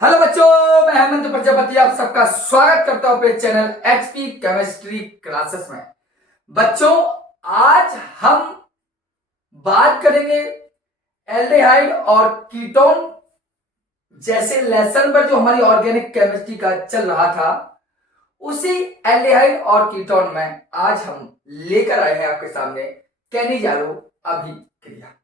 Hello बच्चों, मैं हेमंत प्रजापति आप सबका स्वागत करता हूं अपने चैनल एचपी केमिस्ट्री क्लासेस में। बच्चों, आज हम बात करेंगे एल्डिहाइड और कीटोन जैसे लेसन पर जो हमारी ऑर्गेनिक केमिस्ट्री का चल रहा था, उसी एल्डिहाइड और कीटोन में आज हम लेकर आए हैं आपके सामने कैनिजारो अभिक्रिया।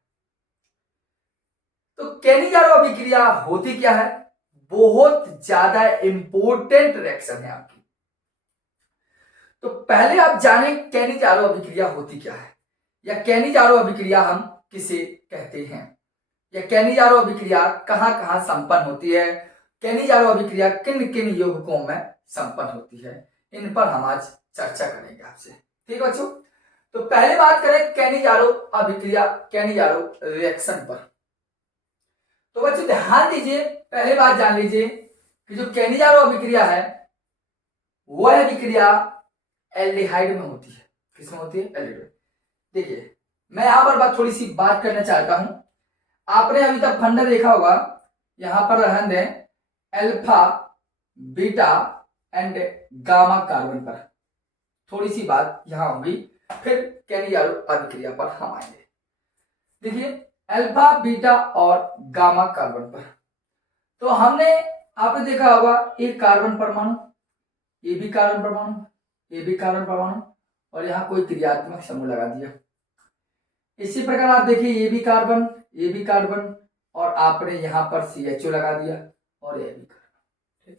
तो कैनिजारो अभिक्रिया होती क्या है? बहुत ज्यादा इंपॉर्टेंट रिएक्शन है आपकी। तो पहले आप जाने कैनिजारो अभिक्रिया होती क्या है, या कैनिजारो अभिक्रिया हम किसे कहते हैं, या कैनिजारो अभिक्रिया कहां कहां संपन्न होती है, कैनिजारो अभिक्रिया किन किन यौगिकों में संपन्न होती है, इन पर हम आज चर्चा करेंगे आपसे। ठीक है बच्चों, तो पहले बात करें कैनिजारो अभिक्रिया, कैनिजारो रिएक्शन पर। तो बच्चों ध्यान दीजिए, पहले बात जान लीजिए कि जो कैनिजारो अभिक्रिया है वह अभिक्रिया एल्डिहाइड में होती है। किसमें होती है? एल्डिहाइड। देखिए, मैं यहां पर बात थोड़ी सी बात करना चाहता हूं। आपने अभी तक फंडा देखा होगा, यहां पर रहन दें alpha, beta and gamma carbon पर। थोड़ी सी बात यहां होगी, फिर कैनिजारो अभिक्रिया पर हम आएंगे। देखिए, अल्फा, बीटा और गामा कार्बन पर तो हमने आपने देखा होगा एक कार्बन परमाणु, ये भी कार्बन परमाणु, ये भी कार्बन परमाणु, और यहां कोई क्रियात्मक समूह लगा दिया। इसी प्रकार आप देखिए, ये भी कार्बन, ये भी कार्बन, और आपने यहां पर CHO लगा दिया, और ये भी कार्बन।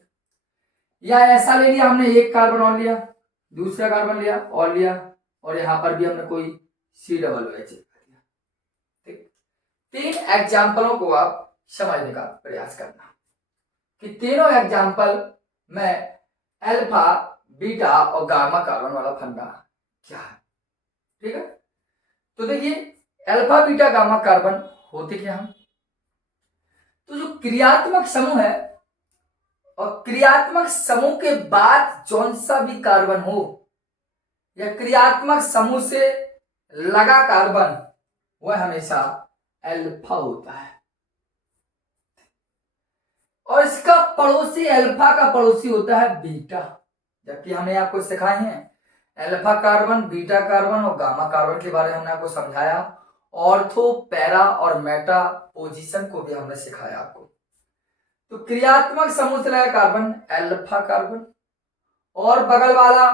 या ऐसा ले लिया हमने, एक कार्बन और लिया, दूसरा कार्बन लिया और लिया, और यहां पर भी हमने कोई COOH लगा दिया। ठीक, 3 एग्जाम्पलों को आप समझने का प्रयास करना कि तीनों एग्जाम्पल में अल्फा, बीटा और गामा कार्बन वाला फंडा क्या है। ठीक है, तो देखिए अल्फा, बीटा, गामा कार्बन होते क्या हम? तो जो क्रियात्मक समूह है, और क्रियात्मक समूह के बाद जौन सा भी कार्बन हो, या क्रियात्मक समूह से लगा कार्बन, वह हमेशा अल्फा होता है, और इसका पड़ोसी अल्फा का पड़ोसी होता है बीटा। जबकि हमने आपको सिखाए हैं अल्फा कार्बन, बीटा कार्बन और गामा कार्बन के बारे में हमने आपको समझाया। ऑर्थो, पैरा और मेटा पोजीशन को भी हमने सिखाया आपको। तो क्रियात्मक समूह से लगा कार्बन अल्फा कार्बन, और बगल वाला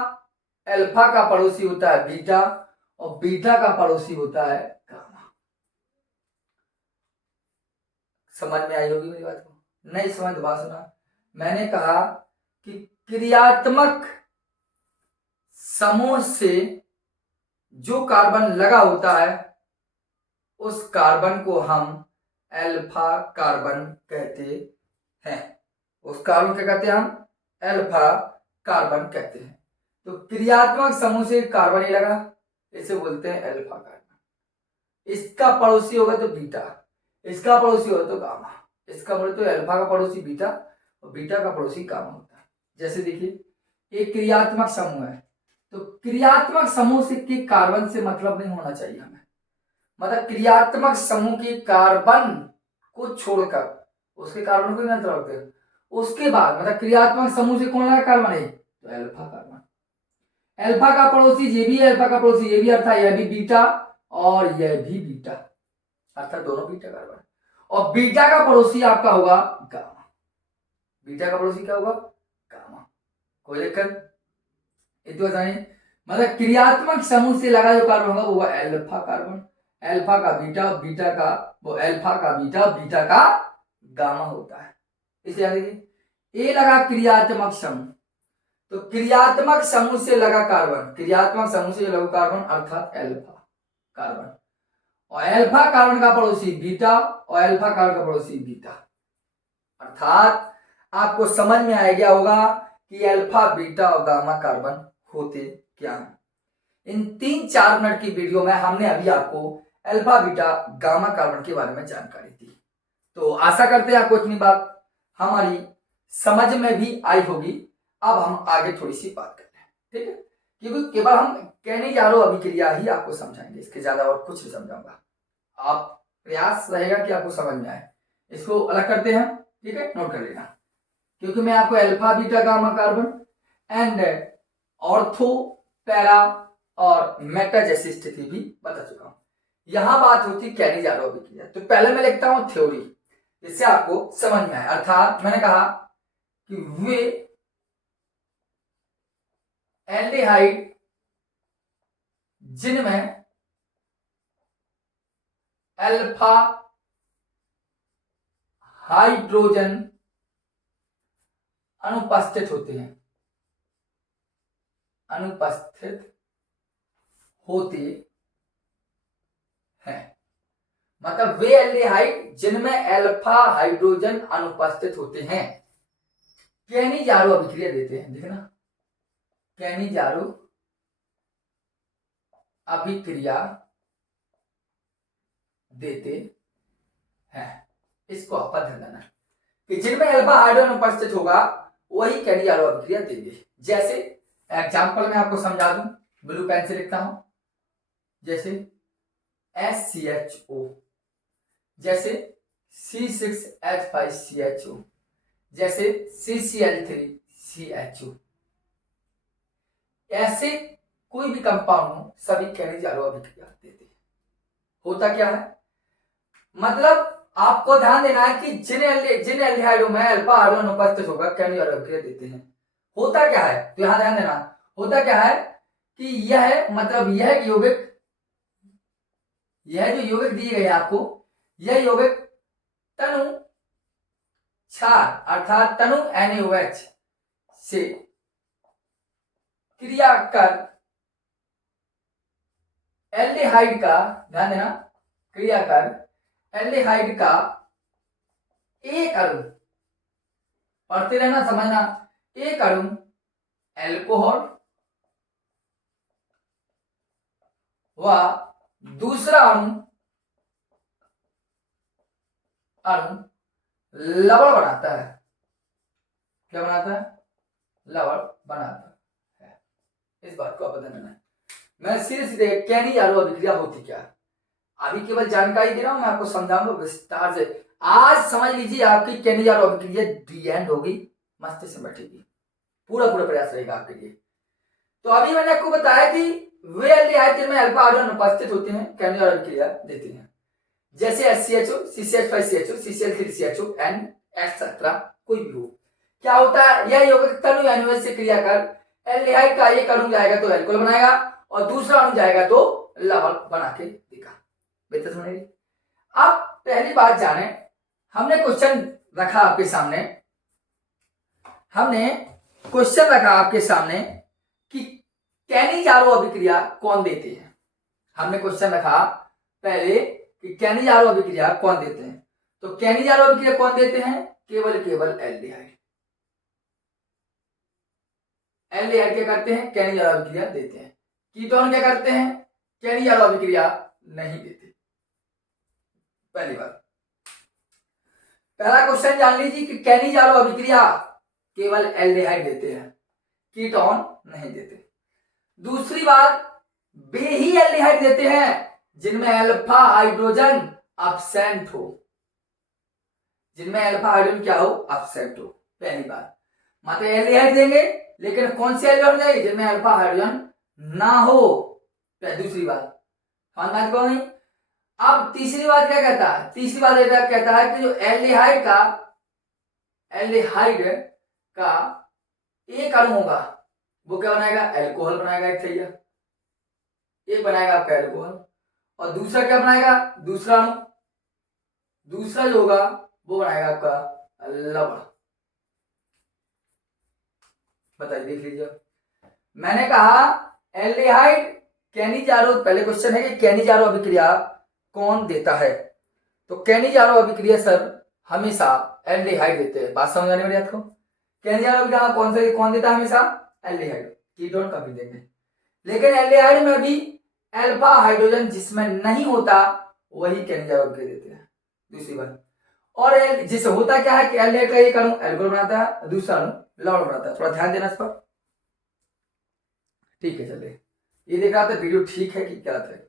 अल्फा का पड़ोसी होता है बीटा, और बीटा का पड़ोसी होता है गामा। समझ में आई होगी मेरी बात को? नहीं समझ बात सुना। मैंने कहा कि क्रियात्मक समूह से जो कार्बन लगा होता है, उस कार्बन को हम अल्फा कार्बन कहते हैं। उस कार्बन क्या कहते हैं? हम अल्फा कार्बन कहते हैं। तो क्रियात्मक समूह से कार्बन ही लगा, इसे बोलते हैं अल्फा कार्बन। इसका पड़ोसी होगा तो बीटा, इसका पड़ोसी होगा तो गामा। इसका बोले तो अल्फा का पड़ोसी बीटा और बीटा का पड़ोसी गामा होता है। जैसे देखिए, एक क्रियात्मक समूह है, तो क्रियात्मक समूह से के कार्बन से मतलब नहीं होना चाहिए हमें। मतलब क्रियात्मक समूह के कार्बन को छोड़कर उसके कार्बन को नहीं रखते हैं। उसके बाद मतलब क्रियात्मक समूह से कौन लगा कार्बन है? तो अल्फा कार्बन। अल्फा का पड़ोसी ये भी है, अल्फा का पड़ोसी ये भी, अर्थात यह भी बीटा और यह भी बीटा, अर्थात दोनों बीटा कार्बन। और बीटा का पड़ोसी आपका होगा गामा। बीटा का पड़ोसी क्या होगा? गामा। कोई दिक्कत? इतना जानिए, मतलब क्रियात्मक समूह से लगा जो कार्बन होगा वो होगा अल्फा कार्बन। अल्फा का बीटा, बीटा का वो अल्फा का बीटा, बीटा का गामा होता है। इसे याद रखिए, ए लगा क्रियात्मक समूह, तो क्रियात्मक समूह से लगा कार्बन, क्रियात्मक समूह से लगा कार्बन अर्थात अल्फा कार्बन, और अल्फा कार्बन का पड़ोसी बीटा और अल्फा कार्बन का पड़ोसी बीटा। अर्थात आपको समझ में आ गया होगा कि अल्फा, बीटा और गामा कार्बन होते क्या हैं। इन 3-4 मिनट की वीडियो में हमने अभी आपको अल्फा, बीटा, गामा कार्बन के बारे में जानकारी दी। तो आशा करते हैं आपको इतनी बात हमारी समझ में भी आई होगी। अब हम आगे थोड़ी सी बात करते हैं, ठीक है? क्योंकि केवल हम कैनिजारो अभिक्रिया ही आपको समझाएंगे, इसके ज्यादा और कुछ नहीं समझाऊंगा। आप प्रयास रहेगा कि आपको समझ में आए। इसको अलग करते हैं, ठीक है? नोट कर लेना। क्योंकि मैं आपको alpha beta gamma carbon and ortho para और मेटा जैसी स्थिति भी बता चुका हूं। यहां बात होती कैनिजारो अभिक्रिया। तो पहले मैं लिखता हूं थ्योरी, जिससे आपको समझ में आए। अर्थात मैंने कहा कि वे एल्डिहाइड जिनमें अल्फा हाइड्रोजन अनुपस्थित होते हैं, अनुपस्थित होते हैं, मतलब वे एल्डिहाइड जिनमें अल्फा हाइड्रोजन अनुपस्थित होते हैं कैनिजारो अभिक्रिया देते हैं। देखना, कैनिजारो अभिक्रिया देते हैं। इसको आप ध्यान देना कि जिनमें अल्फा हाइड्रोजन उपस्थित होगा वही कैनिजारो अभिक्रिया देंगे। जैसे एग्जांपल में आपको समझा दूं, ब्लू पेन से लिखता हूं, जैसे SCHO, जैसे C6H5CHO, जैसे CCl3CHO। ऐसे कोई भी कंपाउंड हो सभी कैनिजारो अभिक्रिया देते हैं। होता क्या है, मतलब आपको ध्यान देना है कि जिन एल्डिहाइडों में अल्फा हाइड्रोजन उपस्थित होगा कैनिजारो अभिक्रिया देते हैं। होता क्या है, तो यहां ध्यान देना, होता क्या है कि यह मतलब यह यौगिक, यह जो यौगिक दिए गए आपको, यह यौगिक तनु क्षार अर्थात तनु NaOH से क्रिया कर एल्डिहाइड का, ध्यान देना, क्रिया कर एल्डिहाइड का एक अणु, पढ़ते रहना समझना, एक अणु एल्कोहल व दूसरा अणु लवण बनाता है। क्या बनाता है, लवण बनाता है। इस बात को आप ध्यान देना है। मैं सीधे सीधे कैनिजारो अभिक्रिया होती क्या है, अभी केवल जानकारी दे रहा हूं, मैं आपको समझाऊंगा विस्तार से। आज समझ लीजिए आपकी कैनिजारो अभिक्रिया डी एंड होगी, मस्ती से बैठेगी, पूरा पूरा प्रयास रहेगा आपके लिए। तो अभी मैंने आपको बताया कि वे एल्डिहाइड जिनमें अल्फा हाइड्रोजन उपस्थित होते हैं कैनिजारो अभिक्रिया देते हैं। जैसे SCHO, CCH5CHO, CCl3CHO and etcetera कोई भी हो। क्या होता है, यह यौगिक तनु NaOH से क्रिया कर एल्डिहाइड का एक अणु जाएगा तो एल्कोहल बनाएगा और दूसरा अणु जाएगा तो लवण बना के देगा। बेहतर सुनिए। अब पहली बात जाने, हमने क्वेश्चन रखा आपके सामने, हमने क्वेश्चन रखा आपके सामने कि कैनिजारो अभिक्रिया कौन देते हैं। हमने क्वेश्चन रखा पहले कि कैनिजारो अभिक्रिया कौन देते हैं। तो कैनिजारो अभिक्रिया कौन देते हैं, केवल केवल एल्डिहाइड। एल्डिहाइड क्या करते हैं, कैनिजारो अभिक्रिया देते हैं। कीटोन क्या करते हैं, कैनिजारो अभिक्रिया नहीं देते। पहली बात, पहला क्वेश्चन जान लीजिए कि कैनिजारो अभिक्रिया केवल एल्डिहाइड देते हैं, कीटोन नहीं देते। दूसरी बात, वे ही एल्डिहाइड देते हैं जिनमें अल्फा हाइड्रोजन एब्सेंट हो, जिनमें अल्फा हाइड्रोजन क्या हो, एब्सेंट हो। पहली बात, मतलब एल्डिहाइड देंगे लेकिन कौन से एल्डिहाइड देंगे, जिनमें अल्फा हाइड्रोजन ना हो। दूसरी बात समझ को नहीं। अब तीसरी बात क्या कहता है, तीसरी बात कहता है कि जो एल्डिहाइड का एक अणु होगा वो क्या बनाएगा, एल्कोहल बनाएगा, एक थैया एक बनाएगा आपका एल्कोहल, और दूसरा क्या बनाएगा, दूसरा अणु, दूसरा जो होगा वो बनाएगा आपका लवण। बताइए, देख लीजिए। मैंने कहा एल्डिहाइड कैनिजारो, पहले क्वेश्चन है कि कैनिजारो अभिक्रिया कौन देता है। तो कैनिजारो अभिक्रिया सर हमेशा एल्डिहाइड देते हैं। बात समझ आने वाली आपको। कैनिजारो अभिक्रिया कौन देता है, हमेशा एल्डिहाइड, कीटोन कभी देंगे। लेकिन एल्डिहाइड में भी अल्फा हाइड्रोजन जिसमें नहीं होता वही कैनिजारो अभिक्रिया देते हैं। दूसरी बात, और जिससे होता क्या है कि एल्डिहाइड का एक अणु एल्कोहल बनाता है, दूसरा अणु लवण बनाता है। थोड़ा ध्यान देना इस पर, ठीक है। चलिए, ये देख रहा था वीडियो ठीक है कि गलत है,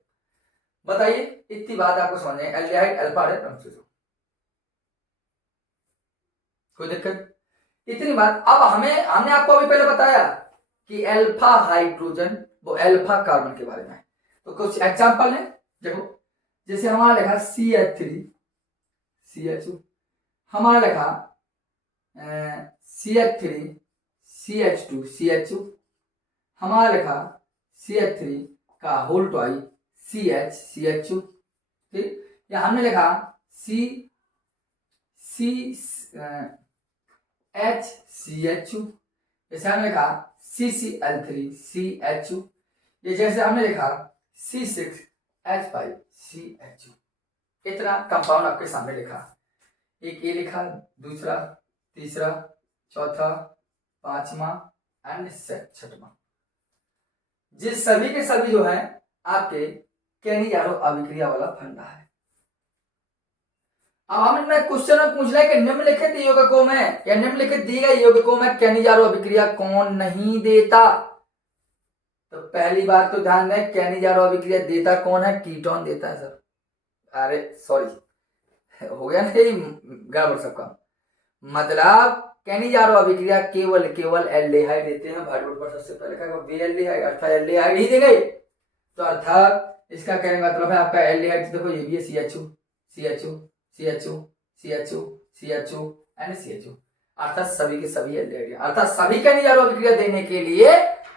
बताइए। इतनी बात आपको समझ में, एल्डिहाइड अल्फा हाइड्रोजन, कोई दिक्कत। इतनी बात। अब हमने आपको अभी पहले बताया कि अल्फा हाइड्रोजन वो अल्फा कार्बन के बारे में। तो कुछ एग्जांपल है, देखो जैसे हमारा लिखा CH3 CHO, हमारा लिखा CH3 CH2 CHO, हमारा लिखा CH3 का होल ट्वाई CH CHO, ठीक। या हमने लिखा H CHO, जैसे हमने लिखा CCl3 CHO, ये जैसे हमने लिखा C6H5 CHO। इतना कंपाउंड आपके सामने लिखा, एक ये लिखा, दूसरा, तीसरा, चौथा, पांचवा एंड छठवां। जिस सभी के सभी जो है आपके केनिजारो अभिक्रिया वाला फंडा है। अब हमने क्वेश्चन में पूछ लिया कि निम्नलिखित यौगिकों में या निम्नलिखित दी गई यौगिकों में केनिजारो अभिक्रिया कौन नहीं देता। तो पहली बात तो ध्यान दें, केनिजारो अभिक्रिया देता कौन है? कीटोन देता है सर। अरे सॉरी, हो गया नहीं गड़बड़ सबका। मतलब केनिजारो अभिक्रिया केवल एल्डिहाइड देते हैं। भाइब्रोड पर सबसे पहले कहा वे एल्डिहाइड, अर्थात एल्डिहाइड ही देंगे। तो अर्थात इसका कहने का मतलब है आपका एल्डिहाइड, देखो ये भी है CHO CHO CHO CHO CHO and CHO, अर्थात सभी के सभी एल्डिहाइड, अर्थात सभी केनिजारो अभिक्रिया देने के लिए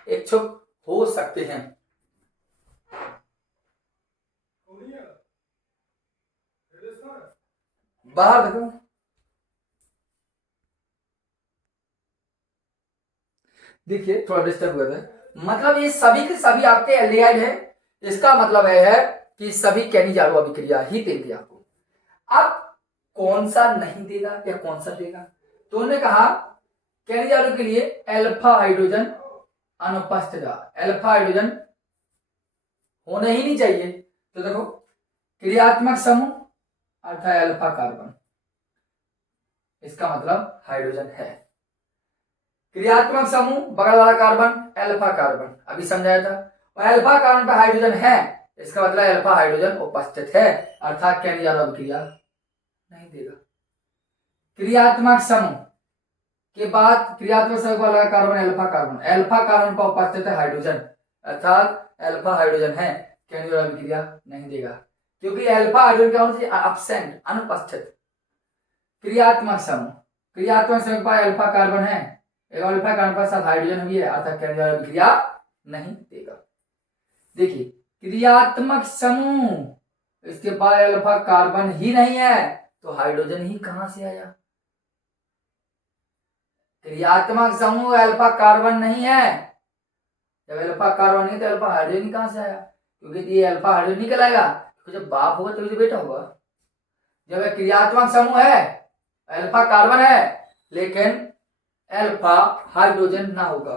इच्छुक हो सकते हैं। बाहर देखो, देखिए थोड़ा डिस्टर्ब हुआ था। मतलब ये सभी के सभी आपके एल्डिहाइड है, इसका मतलब है कि सभी केनिजारो अभिक्रिया ही देंगे आपको। अब कौन सा नहीं देगा या कौन सा देगा? तो उन्होंने कहा केनिजारो के लिए अल्फा हाइड्रोजन अनुपस्थित, अल्फा हाइड्रोजन होना ही नहीं चाहिए। तो देखो क्रियात्मक समूह अर्थात अल्फा कार्बन, इसका मतलब हाइड्रोजन है। क्रियात्मक समूह बगल वाला कार्बन अल्फा कार्बन, अभी समझाया था। और अल्फा कार्बन पर हाइड्रोजन है, इसका मतलब अल्फा हाइड्रोजन उपस्थित है, अर्थात केनिजारो अभिक्रिया नहीं देगा। क्रियात्मक समूह के बाद क्रियात्मक समूह वाला carbon alpha carbon, alpha carbon पर उपस्थित है हाइड्रोजन, अर्थात अल्फा हाइड्रोजन है, केनिजारो अभिक्रिया नहीं देगा, क्योंकि अल्फा हाइड्रोजन क्या होना चाहिए? अब्सेंट, अनुपस्थित। क्रियात्मक समूह पर अल्फा कार्बन है, अल्फा कार्बन पर साथ हाइड्रोजन भी है, अर्थात केनिजारो अभिक्रिया नहीं देगा। देखिए क्रियात्मक समूह, इसके बाद अल्फा कार्बन ही नहीं है, तो हाइड्रोजन ही कहां से आया? क्रियात्मक समूह अल्फा कार्बन नहीं है, जब अल्फा कार्बन नहीं तो अल्फा हाइड्रोजन ही कहां से आया? क्योंकि ये अल्फा हाइड्रोजन नहीं कहलाएगा, तो जब बाप होगा तो बेटा होगा। जब क्रियात्मक समूह है, अल्फा कार्बन है, लेकिन अल्फा हाइड्रोजन ना होगा।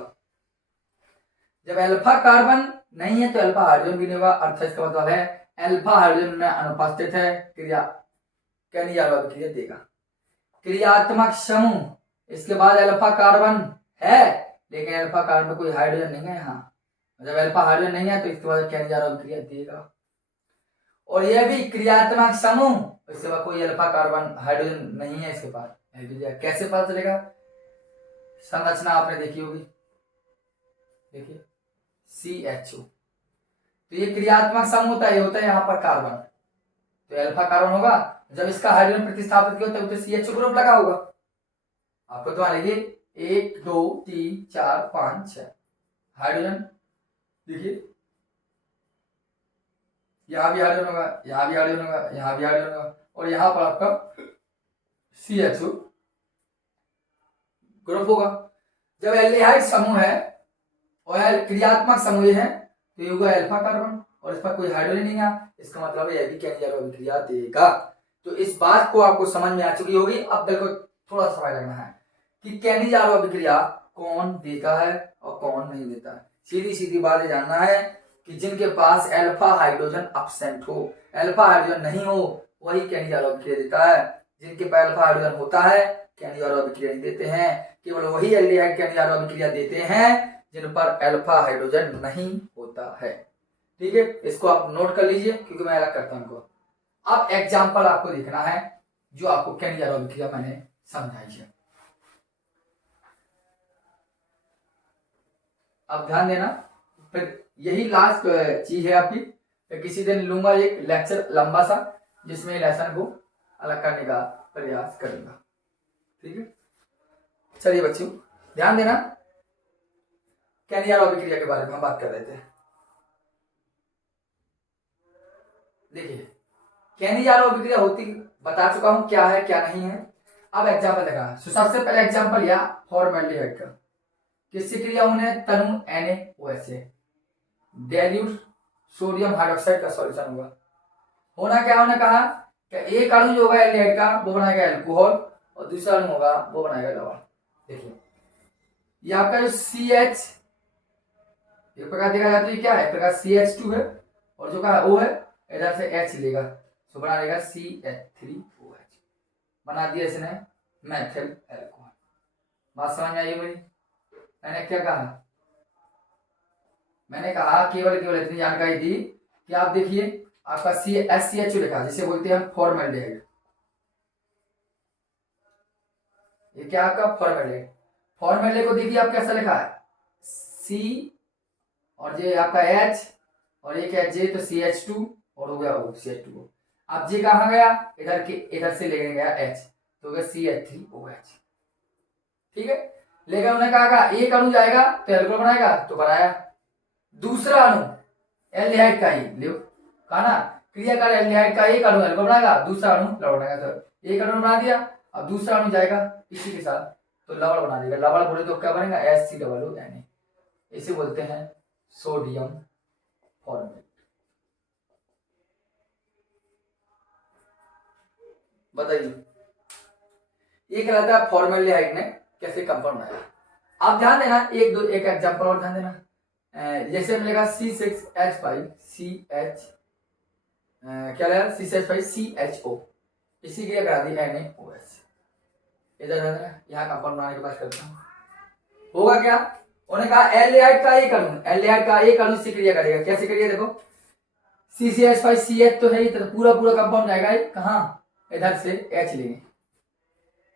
जब अल्फा कार्बन नहीं है तो अल्फा हाइड्रोजन भी नहीं होगा, अर्थात इसका मतलब है अल्फा हाइड्रोजन में अनुपस्थित है, क्रिया केनिजारो अभिक्रिया देगा। क्रियात्मक समूह, इसके बाद अल्फा कार्बन है, लेकिन अल्फा कार्बन में कोई हाइड्रोजन नहीं है यहाँ, जब अल्फा हाइड्रोजन नहीं है तो इसके बाद केनिजारो अभिक्रिया देगा। और यह भी क्रियात्मक समूह, इसके बाद कोई अल्फा कार्बन हाइड्रोजन नहीं है इसके पास, कैसे पता चलेगा? संरचना आपने देखी होगी, देखिए CHO, तो ये क्रियात्मक समूह होता है, ये होता है यहाँ पर कार्बन, तो अल्फा कार्बन होगा। जब इसका हाइड्रोजन प्रतिस्थापित किया तो CHO ग्रुप लगा होगा। आपको तो लीजिए 1 2 3 4 5 6 हाइड्रोजन, देखिए यहाँ भी हाइड्रोजन होगा, यहाँ भी हाइड्रोजन होगा, यहाँ भी हाइड्रोजन होगा, और यहाँ पर आपका CHO ग्रुप होगा। जब एल्डिहाइड समूह है और क्रियात्मक समूह है तो ये होगा अल्फा कार्बन, और इस पर कोई हाइड्रोजन नहीं है, इसका मतलब है यह भी केनिजारो अभिक्रिया देगा। तो इस बात को आपको समझ में आ चुकी होगी। अब देखो थोड़ा समय लगना है कि केनिजारो अभिक्रिया कौन देता है और कौन नहीं देता है। सीधी सीधी बात जानना है कि जिनके पास अल्फा हाइड्रोजन अब्सेंट हो, अल्फा हाइड्रोजन नहीं हो, वही केनिजारो अभिक्रिया देता है। जिनके पास अल्फा हाइड्रोजन होता है केनिजारो अभिक्रिया नहीं देते हैं। केवल वही एल्डिहाइड केनिजारो अभिक्रिया देते हैं जिन पर अल्फा हाइड्रोजन नहीं होता है। ठीक है, इसको आप नोट कर लीजिए क्योंकि मैं अलग करता हूं। अब एग्जाम्पल आपको देखना है जो आपको केनिजारो अभिक्रिया मैंने समझाई है। अब ध्यान देना, फिर यही लास्ट चीज है आपकी। फिर किसी दिन लूंगा एक लेक्चर लंबा सा जिसमें लेसन को अलग करने का प्रयास करूंगा। ठीक है, चलिए बच्चों ध्यान देना, कैनिजार अभिक्रिया के बारे में हम बात कर रहे थे। देखिए कैनिजार अभिक्रिया होती बता चुका हूं क्या है क्या नहीं है। अब एग्जाम्पल देखा, सबसे पहले एग्जाम्पल लिया फॉर्मेल्डिहाइड का, किससे क्रिया होने, तनु NaOH से डाइल्यूट सोडियम हाइड्रोक्साइड का सॉल्यूशन होगा। होना क्या होने कहा कि एक अणु जो होगा एल्डिहाइड का वो बनाएगा अल्कोहल और दूसरा अणु होगा वो बनाएगा लवण। देखिए ये आपका जो CH एक प्रकार देखा जाता है क्या है, प्रकार CH2 है और जो कहा O है इधर से H लेगा तो बना लेगा CH3OH, बना दिया इसने मैथिल अल्कोहल। बात समझ में आई मेरी? मैंने क्या कहा, मैंने कहा केवल इतनी जानकारी दी कि आप देखिए आपका SCHO लिखा जिसे बोलते हैं हम फॉर्मेल्डिहाइड। ये क्या आपका फॉर्मेल्डिहाइड, फॉर्मेल्डिहाइड को देखिए आप कैसा लिखा है C और ये आपका H और एक है J तो CH2 और हो गया O CH2O। अब J कहाँ गया, इधर से लेने गया H तो हो गया CH3OH। ठीक है, लेकिन उन्होंने कहा एक अणु जाएगा तो एल्कोहल बनाएगा तो बनाया, दूसरा अणु एल्डिहाइड का ही लियो कहा ना, क्रियाकार एल्डिहाइड का एक अणु एल्कोहल बनाएगा दूसरा अणु लवण बनाएगा, तो एक अणु बना दिया अब दूसरा अणु जाएगा इसी के साथ तो लवण बना देगा। लवण बोले तो क्या बनेगा HCOO, इसे बोलते हैं सोडियम फॉर्मेट। बताइए ये कहलाता है फॉर्मेल्डिहाइड ने कैसे कंपाउंड बनाया। आप ध्यान देना एक एग्जांपल और ध्यान देना, जैसे मिलेगा C6H5CH क्या लगेगा C6H5CHO, इसी के लिए करा दी NaOH। इधर यहाँ कंपाउंड बनाने के बाद करता हूँ, होगा क्या, उन्होंने कहा एल्डिहाइड का एक अणु से क्रिया करेगा, कैसे करिए देखो C6H5CH तो है ही, तो पूरा कंपाउंड जाएगा कहाँ, इधर से H लेंगे,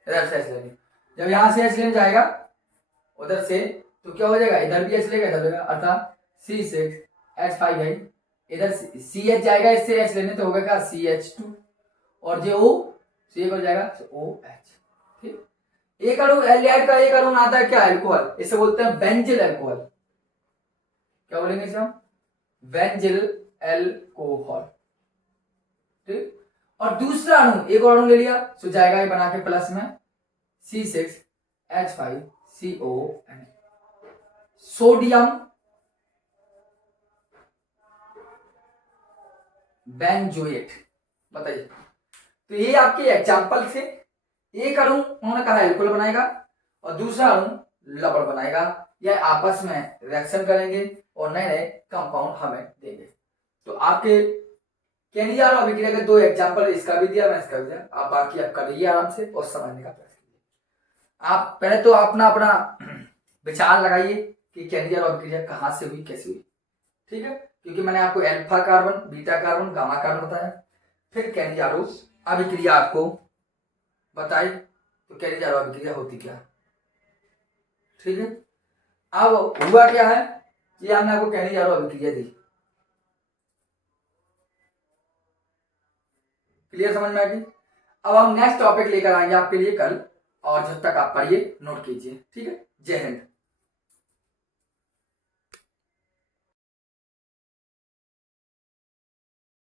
इधर से H लेंगे, जब यहाँ से H लेने जाएगा उधर से तो क्या हो जाएगा, इधर भी H लेगा इधर लेगा, अर्थात C6H5 है, इधर CH जाएगा इससे H लेने तो होगा क्या CH2 और जो O C हो जाएगा OH। ठीक, एक अणु एल्डिहाइड का एक अणु आता है क्या अल्कोहल, इसे बोलते हैं बेंजिल अल्कोहल। क्या बोलेंगे इसे हम, बेंजिल अल्कोहल। ठीक, और दूसरा अणु एक और अणु ले लिया तो जाएगा ये बना के प्लस में C6H5CO सोडियम बेंजोएट। बताइए, तो ये आपके एग्जांपल से एक अणु उन्होंने कहा एल्कोहल बनाएगा और दूसरा अणु लवण बनाएगा, यह आपस में रिएक्शन करेंगे और नए कंपाउंड हमें देंगे। तो आपके कैनिजार अभिक्रिया के दो एग्जांपल, इसका भी दिया मैं इसका भी दिया, आप बाकी आप करिए आराम से और समझने का प्रयास कीजिए। आप पहले तो अपना विचार लगाइए कि कैनिजार अभिक्रिया कहाँ से हुई कैसे हुई। ठीक है, क्योंकि मैंने आपको alpha carbon beta carbon gamma carbon बताया, फिर कैनिजारो अभिक्रिया आपको बताई तो कैनिजारो अभिक्रिया होती क्या। ठीक है, अब हुआ क्या है, ये हमने आपको कैनिजारो अभिक्रिया दी, क्लियर समझ में आ गई। अब हम नेक्स्ट टॉपिक लेकर आएंगे आपके लिए कल, और जब तक आप पढ़िए नोट कीजिए। ठीक है, जय हिंद।